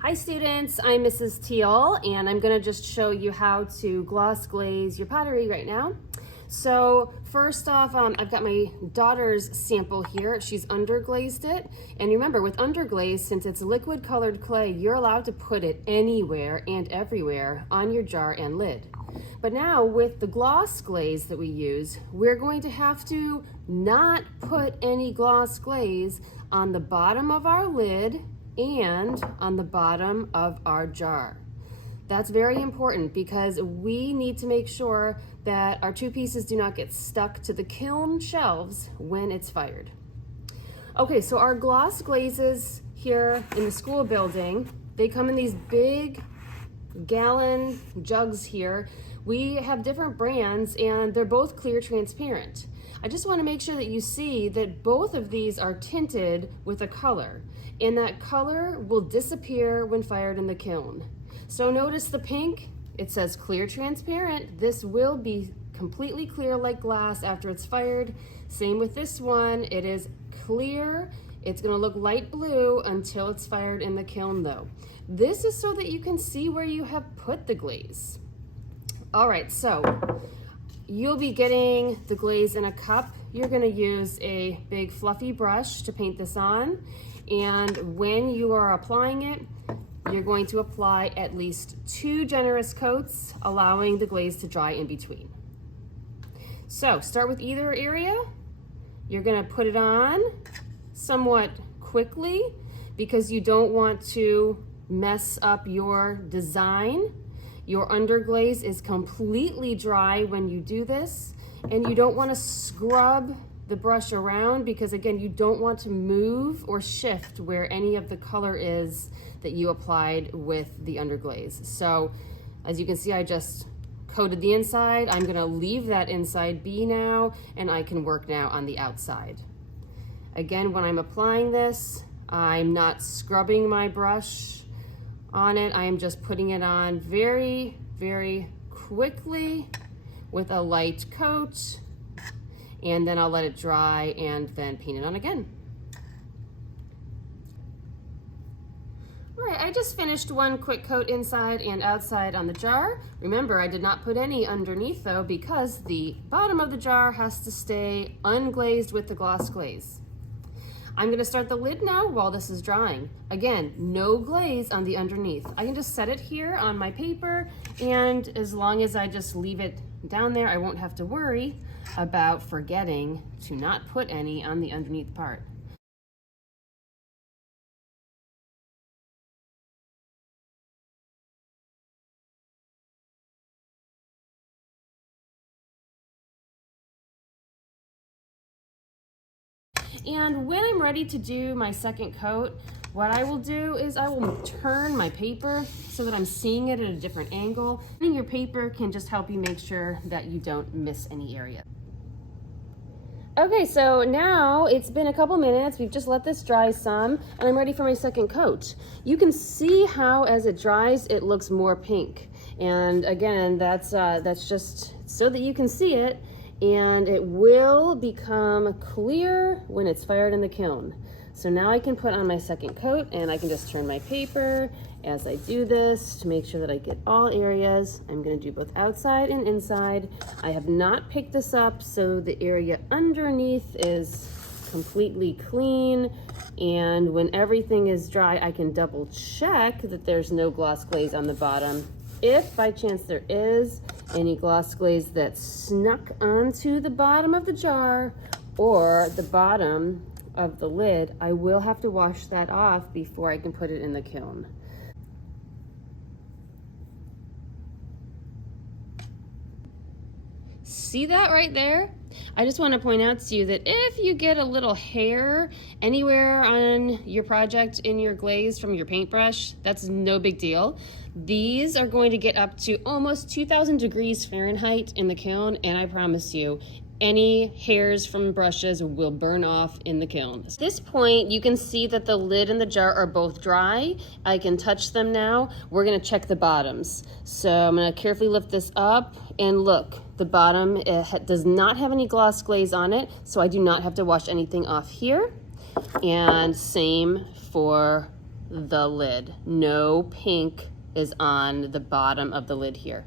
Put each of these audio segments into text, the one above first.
Hi students, I'm Mrs. Teal and I'm going to just show you how to gloss glaze your pottery right now. So first off, I've got my daughter's sample here. She's underglazed it. And remember, with underglaze, since it's liquid colored clay, you're allowed to put it anywhere and everywhere on your jar and lid. But now with the gloss glaze that we use, we're going to have to not put any gloss glaze on the bottom of our lid and on the bottom of our jar. That's very important because we need to make sure that our two pieces do not get stuck to the kiln shelves when it's fired. Okay, so our gloss glazes here in the school building, they come in these big gallon jugs here. We have different brands and they're both clear transparent. I just want to make sure that you see that both of these are tinted with a color, and that color will disappear when fired in the kiln. So notice the pink, it says clear transparent. This will be completely clear like glass after it's fired. Same with this one, it is clear. It's gonna look light blue until it's fired in the kiln though. This is so that you can see where you have put the glaze. All right, so you'll be getting the glaze in a cup. You're gonna use a big fluffy brush to paint this on. And when you are applying it, you're going to apply at least 2 generous coats, allowing the glaze to dry in between. So start with either area. You're gonna put it on somewhat quickly because you don't want to mess up your design. Your underglaze is completely dry when you do this, and you don't want to scrub the brush around because again, you don't want to move or shift where any of the color is that you applied with the underglaze. So as you can see, I just coated the inside. I'm gonna leave that inside be now, and I can work now on the outside. Again, when I'm applying this, I'm not scrubbing my brush on it. I am just putting it on very, very quickly with a light coat, and then I'll let it dry and then paint it on again. All right, I just finished one quick coat inside and outside on the jar. Remember, I did not put any underneath though because the bottom of the jar has to stay unglazed with the gloss glaze. I'm gonna start the lid now while this is drying. Again, no glaze on the underneath. I can just set it here on my paper, and as long as I just leave it down there, I won't have to worry about forgetting to not put any on the underneath part. And when I'm ready to do my second coat, what I will do is I will turn my paper so that I'm seeing it at a different angle. Turning your paper can just help you make sure that you don't miss any area. Okay, so now it's been a couple minutes. We've just let this dry some, and I'm ready for my second coat. You can see how as it dries, it looks more pink. And again, that's just so that you can see it. And it will become clear when it's fired in the kiln. So now I can put on my second coat, and I can just turn my paper as I do this to make sure that I get all areas. I'm gonna do both outside and inside. I have not picked this up, so the area underneath is completely clean. And when everything is dry, I can double check that there's no gloss glaze on the bottom. If by chance there is any gloss glaze that snuck onto the bottom of the jar or the bottom of the lid, I will have to wash that off before I can put it in the kiln. See that right there? I just want to point out to you that if you get a little hair anywhere on your project in your glaze from your paintbrush, that's no big deal. These are going to get up to almost 2000 degrees Fahrenheit in the kiln, and I promise you, any hairs from brushes will burn off in the kiln. At this point, you can see that the lid and the jar are both dry. I can touch them now. We're gonna check the bottoms. So I'm gonna carefully lift this up, and look, the bottom does not have any gloss glaze on it, so I do not have to wash anything off here. And same for the lid. No pink is on the bottom of the lid here.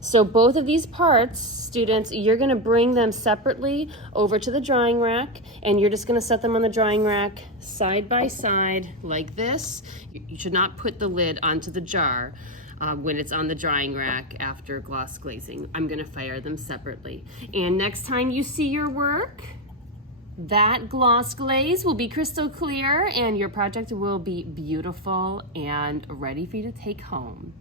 So both of these parts, students, you're gonna bring them separately over to the drying rack, and you're just gonna set them on the drying rack side by side like this. You should not put the lid onto the jar when it's on the drying rack after gloss glazing. I'm gonna fire them separately. And next time you see your work, that gloss glaze will be crystal clear and your project will be beautiful and ready for you to take home.